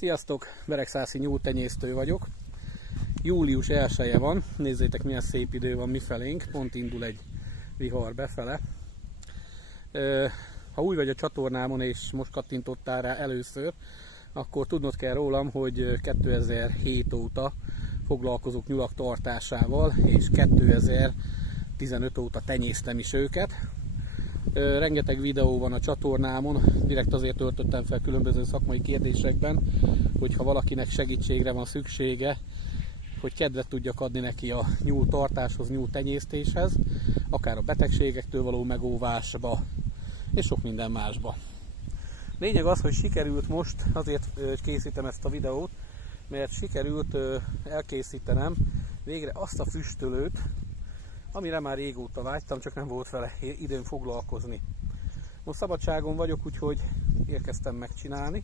Sziasztok! Beregszászi nyúltenyésztő vagyok. Július 1-e van, nézzétek milyen szép idő van mifelénk, pont indul egy vihar befele. Ha új vagy a csatornámon és most kattintottál rá először, akkor tudnod kell rólam, hogy 2007 óta foglalkozok nyulak tartásával, és 2015 óta tenyésztem is őket. Rengeteg videó van a csatornámon, direkt azért töltöttem fel különböző szakmai kérdésekben, hogyha valakinek segítségre van szüksége, hogy kedvet tudjak adni neki a nyúl tartáshoz, nyúl tenyésztéshez, akár a betegségektől való megóvásba, és sok minden másba. Lényeg az, hogy sikerült most, azért készítem ezt a videót, mert sikerült elkészítenem végre azt a füstölőt, amire már régóta vágytam, csak nem volt vele időm foglalkozni. Most szabadságon vagyok, úgyhogy érkeztem megcsinálni.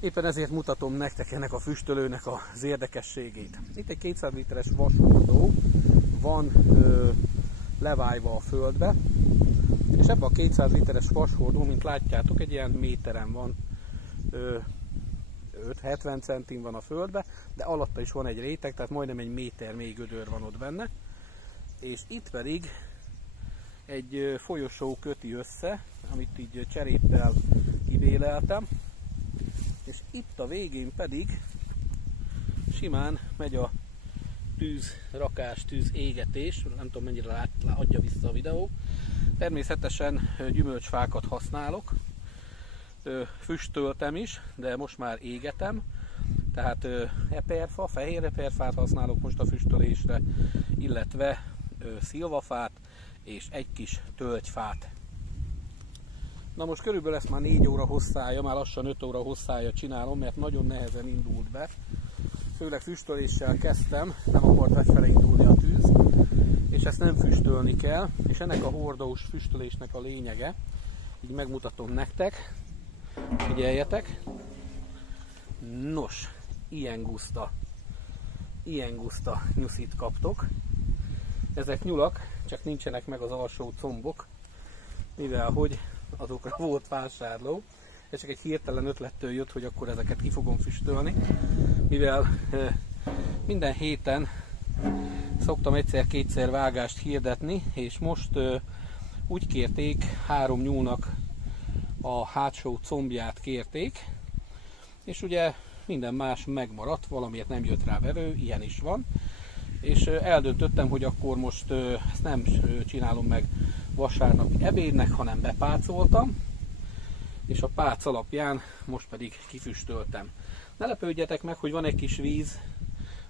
Éppen ezért mutatom nektek ennek a füstölőnek az érdekességét. Itt egy 200 literes vashordó van levájva a földbe, és ebben a 200 literes vashordó, mint látjátok, egy ilyen méteren van, 5-70 centin van a földbe, de alatta is van egy réteg, tehát majdnem egy méter mély gödör van ott benne. És itt pedig egy folyosó köti össze, amit így cseréptel kibéleltem, és itt a végén pedig simán megy a tűzrakás, tűzégetés, nem tudom mennyire adja vissza a videó. Természetesen gyümölcsfákat használok, füstöltem is, de most már égetem, tehát eperfa, fehér eperfát használok most a füstölésre, illetve szilvafát és egy kis tölgyfát. Na most körülbelül ezt már 4 óra hosszája, már lassan 5 óra hosszája csinálom, mert nagyon nehezen indult be. Főleg füstöléssel kezdtem, nem akart befele indulni a tűz, és ezt nem füstölni kell, és ennek a hordós füstölésnek a lényege, így megmutatom nektek, figyeljetek. Nos, ilyen guszta nyuszit kaptok. Ezek nyulak, csak nincsenek meg az alsó combok, mivel hogy azokra volt vásárló. Ez csak egy hirtelen ötlettől jött, hogy akkor ezeket ki fogom füstölni. Mivel minden héten szoktam egyszer-kétszer vágást hirdetni, és most úgy kérték, 3 nyúlnak a hátsó combját kérték, és ugye minden más megmaradt, valamiért nem jött rá vevő, ilyen is van. És eldöntöttem, hogy akkor most ezt nem csinálom meg vasárnapi ebédnek, hanem bepácoltam, és a pác alapján most pedig kifüstöltem. Ne lepődjetek meg, hogy van egy kis víz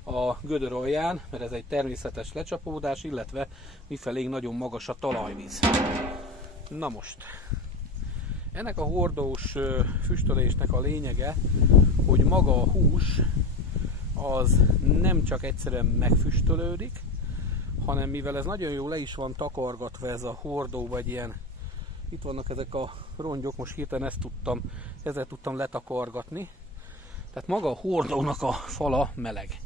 a gödör alján, mert ez egy természetes lecsapódás, illetve mifelé nagyon magas a talajvíz. Na most, ennek a hordós füstölésnek a lényege, hogy maga a hús az nem csak egyszerűen megfüstölődik, hanem mivel ez nagyon jól le is van takargatva ez a hordó, vagy ilyen, itt vannak ezek a rongyok, most hirtelen ezzel tudtam letakargatni, tehát maga a hordónak a fala meleg.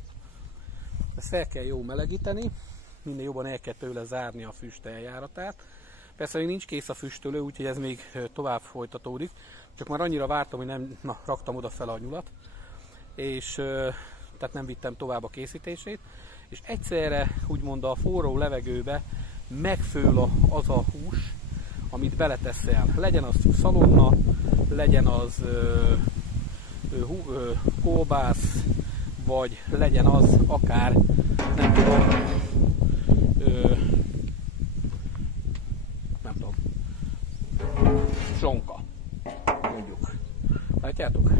Ezt fel kell jó melegíteni, minél jobban el kell tőle zárni a füst eljáratát. Persze még nincs kész a füstölő, úgyhogy ez még tovább folytatódik, csak már annyira vártam, hogy nem raktam oda fel a nyulat, és tehát nem vittem tovább a készítését, és egyszerre úgymond a forró levegőbe megfől az a hús, amit beleteszel. Legyen az szalonna, legyen az kolbász, vagy legyen az akár, nem tudom, sonka, mondjuk. Látjátok?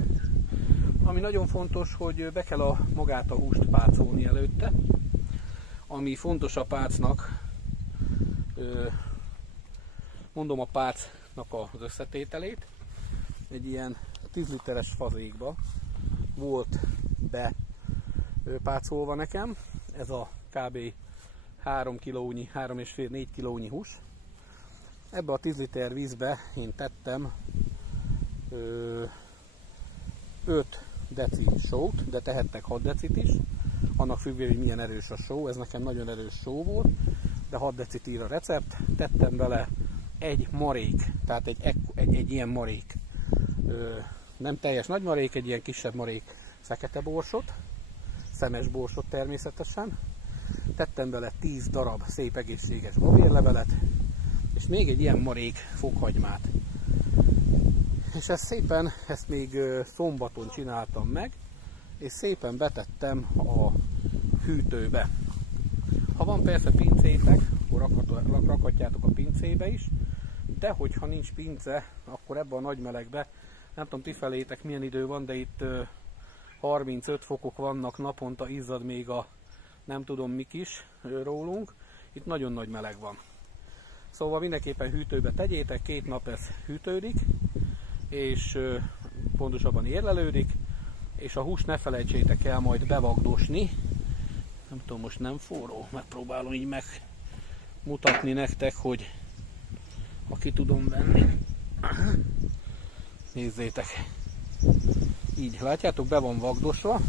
Ami nagyon fontos, hogy be kell magát a húst pácolni előtte. Ami fontos a pácnak, mondom a pácnak az összetételét. Egy ilyen 10 literes fazékba volt bepácolva nekem. Ez a kb. 3 kilónyi, 3,5-4 kilónyi hús. Ebbe a 10 liter vízbe én tettem 5 deci sót, de tehettek 6 decit is, annak függvényében, hogy milyen erős a só. Ez nekem nagyon erős só volt, de 6 decit ír a recept. Tettem bele egy marék, tehát egy ilyen marék nem teljes nagy marék, egy ilyen kisebb marék fekete borsot, szemes borsot természetesen. Tettem bele 10 darab szép egészséges babérlevelet, és még egy ilyen marék fokhagymát. És ezt még szombaton csináltam meg, és szépen betettem a hűtőbe. Ha van persze pincétek, akkor rakhatjátok a pincébe is, de hogyha nincs pince, akkor ebben a nagy melegbe, nem tudom ti felétek milyen idő van, de itt 35 fokok vannak naponta, izzad még a nem tudom mik is rólunk, itt nagyon nagy meleg van. Szóval mindenképpen hűtőbe tegyétek, 2 nap ez hűtődik, és pontosabban érlelődik, és a húst ne felejtsétek el majd bevagdosni. Nem tudom, most nem forró, megpróbálom így megmutatni nektek, hogy ha ki tudom venni. Nézzétek, így látjátok, be van vagdosva,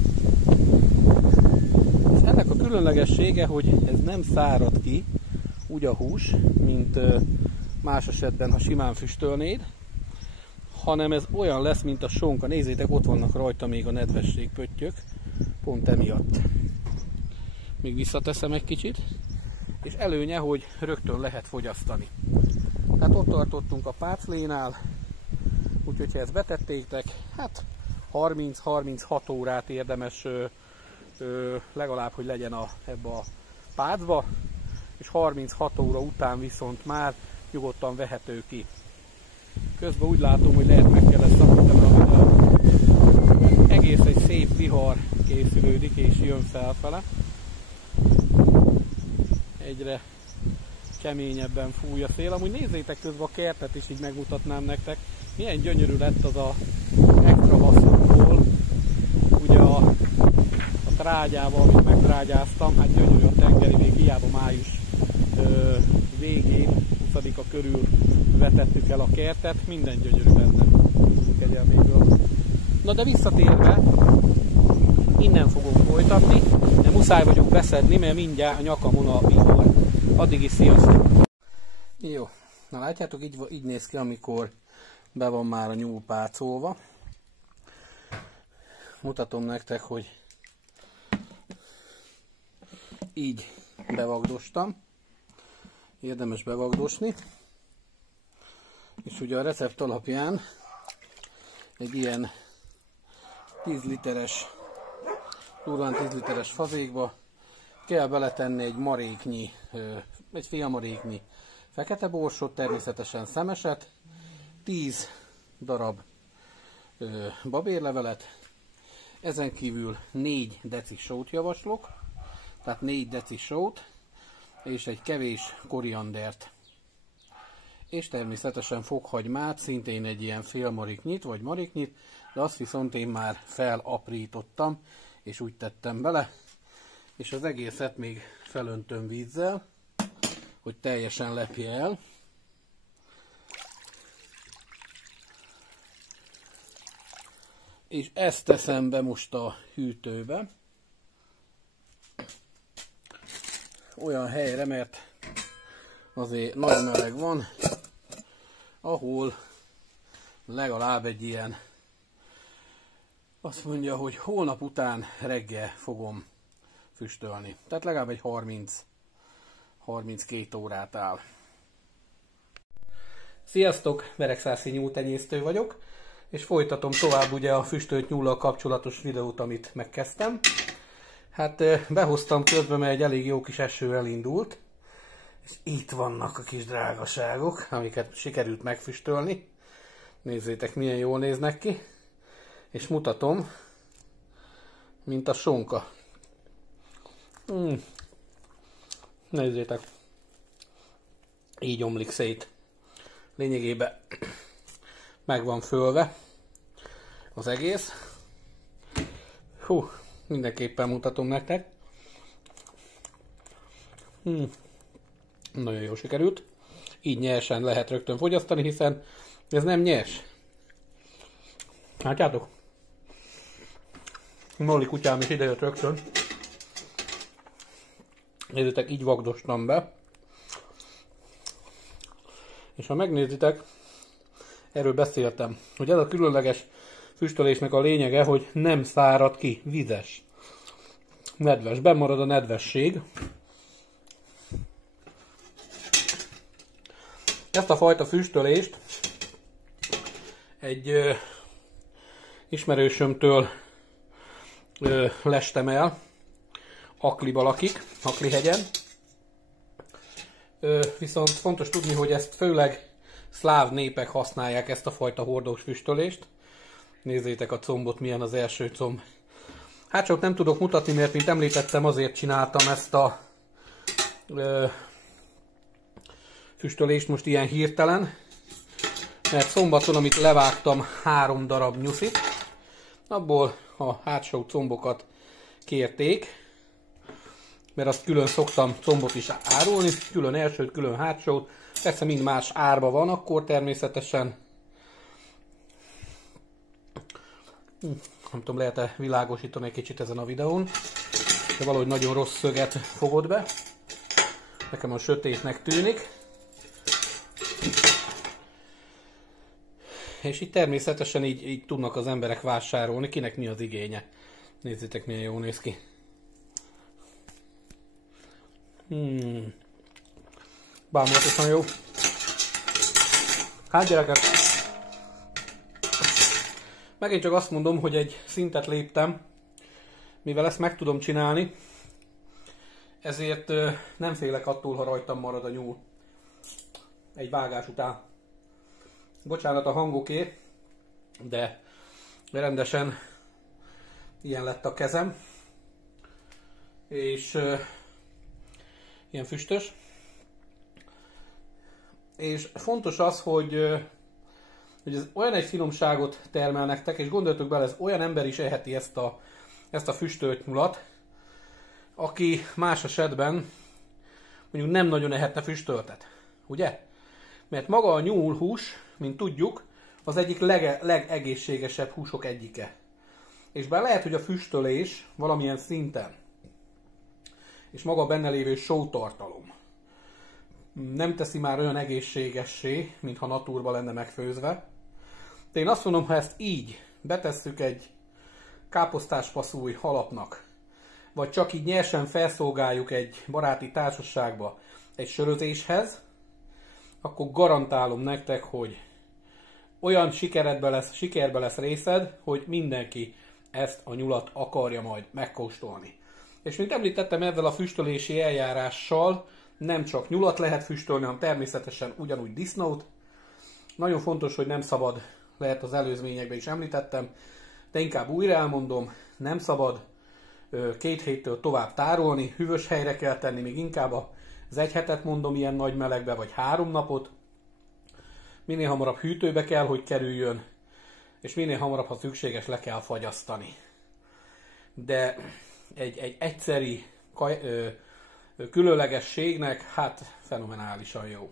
és ennek a különlegessége, hogy ez nem szárad ki úgy a hús, mint más esetben, ha simán füstölnéd, hanem ez olyan lesz, mint a sonka. Nézzétek, ott vannak rajta még a nedvesség pöttyök, pont emiatt. Még visszateszem egy kicsit, és előnye, hogy rögtön lehet fogyasztani. Tehát ott tartottunk a páclénál, úgyhogy ha ezt betettétek, hát 30-36 órát érdemes legalább, hogy legyen ebbe a pácba, és 36 óra után viszont már nyugodtan vehető ki. Közben úgy látom, hogy lehet meg kell ezt szakítani a videót, mert egész egy szép vihar készülődik és jön felfele. Egyre keményebben fúj a szél. Amúgy nézzétek közben a kertet is, így megmutatnám nektek. Milyen gyönyörű lett az a extra haszonból. Ugye a trágyával, amit megtrágyáztam, hát gyönyörű a tengeri, még hiába május végén, 20-a körül vetettük el a kertet, minden gyönyörű benne kegyelméből. Na de visszatérve, innen fogom folytatni, de muszáj vagyok beszedni, mert mindjárt a nyakamon a vihar. Addig is sziasztok! Jó, na látjátok, így néz ki, amikor be van már a nyúl pácolva. Mutatom nektek, hogy így bevagdostam. Érdemes bevagdosni. És ugye a recept alapján egy ilyen 10 literes, durván 10 literes fazékba kell beletenni egy maréknyi, egy fél maréknyi fekete borsot, természetesen szemeset, 10 darab babérlevelet, ezen kívül 4 deci sót javaslok, tehát 4 deci sót, és egy kevés koriandert. És természetesen fokhagymát, szintén egy ilyen fél maréknyit, vagy maréknyit, de azt viszont én már felaprítottam, és úgy tettem bele, és az egészet még felöntöm vízzel, hogy teljesen lepje el. És ezt teszem be most a hűtőbe, olyan helyre, mert azért nagy meleg van, ahol legalább egy ilyen, azt mondja, hogy holnap után reggel fogom füstölni. Tehát legalább egy 30-32 órát áll. Sziasztok! Veregszászi nyúltenyésztő vagyok, és folytatom tovább ugye a füstölt nyúllal kapcsolatos videót, amit megkezdtem. Hát behoztam közben, mert egy elég jó kis eső elindult, és itt vannak a kis drágaságok, amiket sikerült megfüstölni. Nézzétek, milyen jól néznek ki, és mutatom, mint a sonka. Nézzétek, így omlik szét. Lényegében meg van fölve az egész. Hú, mindenképpen mutatom nektek. Nagyon jól sikerült. Így nyersen lehet rögtön fogyasztani, hiszen ez nem nyers. Látjátok? Molly kutyám is idejött rögtön. Nézzétek, így vagdostam be. És ha megnézitek, erről beszéltem, hogy ez a különleges füstölésnek a lényege, hogy nem szárad ki, vizes. Nedves, bemarad a nedvesség. Ezt a fajta füstölést egy ismerősömtől lestem el. Akliba lakik, Aklihegyen. Viszont fontos tudni, hogy ezt főleg szláv népek használják, ezt a fajta hordós füstölést. Nézzétek a combot, milyen az első comb. Hát csak nem tudok mutatni, mert mint említettem, azért csináltam ezt a füstölést most ilyen hirtelen. Mert szombaton, amit levágtam 3 darab nyuszit, abból a hátsó combokat kérték, mert azt külön szoktam combot is árulni, külön elsőt, külön hátsót, persze mind más árba van, akkor természetesen. Nem tudom, lehet-e világosítani egy kicsit ezen a videón, de valahogy nagyon rossz szöget fogod be. Nekem a sötétnek tűnik. És itt természetesen így tudnak az emberek vásárolni, kinek mi az igénye. Nézzétek, milyen jól néz ki. Bámulatosan jó. Hát gyerekek, megint csak azt mondom, hogy egy szintet léptem, mivel ezt meg tudom csinálni, ezért nem félek attól, ha rajtam marad a nyúl egy vágás után. Bocsánat a hangokért, de rendesen ilyen lett a kezem, és ilyen füstös. És fontos az, hogy ez olyan egy finomságot termel nektek, és gondoljatok bele, ez olyan ember is eheti ezt a füstölt nyulat, aki más esetben mondjuk nem nagyon ehetne füstöltet, ugye? Mert maga a nyúlhús, mint tudjuk, az egyik legegészségesebb húsok egyike. És bár lehet, hogy a füstölés valamilyen szinten, és maga a benne lévő sótartalom nem teszi már olyan egészségessé, mintha naturba lenne megfőzve. De én azt mondom, ha ezt így betesszük egy káposztás passzúj halapnak, vagy csak így nyersen felszolgáljuk egy baráti társaságba egy sörözéshez, akkor garantálom nektek, hogy olyan sikerbe lesz részed, hogy mindenki ezt a nyulat akarja majd megkóstolni. És mint említettem, ezzel a füstölési eljárással nem csak nyulat lehet füstölni, hanem természetesen ugyanúgy disznót. Nagyon fontos, hogy nem szabad, lehet az előzményekben is említettem, de inkább újra elmondom, nem szabad 2 héttől tovább tárolni, hűvös helyre kell tenni, még inkább az 1 hetet mondom ilyen nagy melegbe, vagy 3 napot. Minél hamarabb hűtőbe kell, hogy kerüljön, és minél hamarabb, ha szükséges, le kell fagyasztani. De egy egyszeri különlegességnek, hát fenomenálisan jó.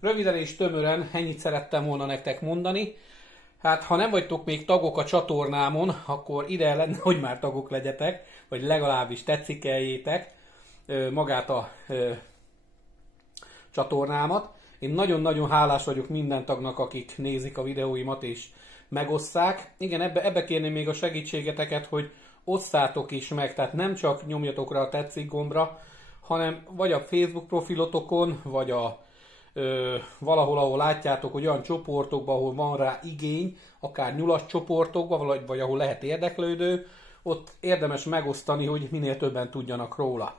Röviden és tömören ennyit szerettem volna nektek mondani. Hát ha nem vagytok még tagok a csatornámon, akkor ide lenne, hogy már tagok legyetek, vagy legalábbis tetszik-eljétek magát a csatornámat. Én nagyon-nagyon hálás vagyok minden tagnak, akik nézik a videóimat és megosszák. Igen, ebbe kérném még a segítségeteket, hogy osszátok is meg, tehát nem csak nyomjatok rá a tetszik gombra, hanem vagy a Facebook profilotokon, vagy valahol, ahol látjátok, hogy olyan csoportokban, ahol van rá igény, akár nyulas csoportokban, vagy ahol lehet érdeklődő, ott érdemes megosztani, hogy minél többen tudjanak róla.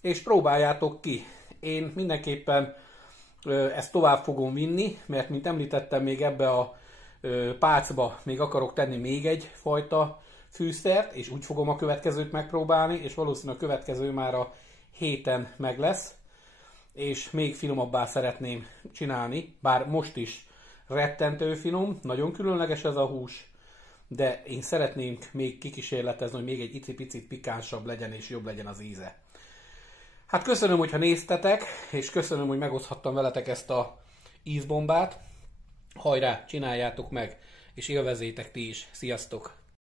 És próbáljátok ki. Én mindenképpen ezt tovább fogom vinni, mert mint említettem, még ebbe a pálcba még akarok tenni még egy fajta fűszert, és úgy fogom a következőt megpróbálni, és valószínűleg a következő már a héten meg lesz, és még finomabbá szeretném csinálni, bár most is rettentő finom, nagyon különleges ez a hús, de én szeretném még kikísérletezni, hogy még egy icipicit pikánsabb legyen, és jobb legyen az íze. Hát köszönöm, hogyha néztetek, és köszönöm, hogy megoszthattam veletek ezt a ízbombát. Hajrá, csináljátok meg, és élvezzétek ti is. Sziasztok!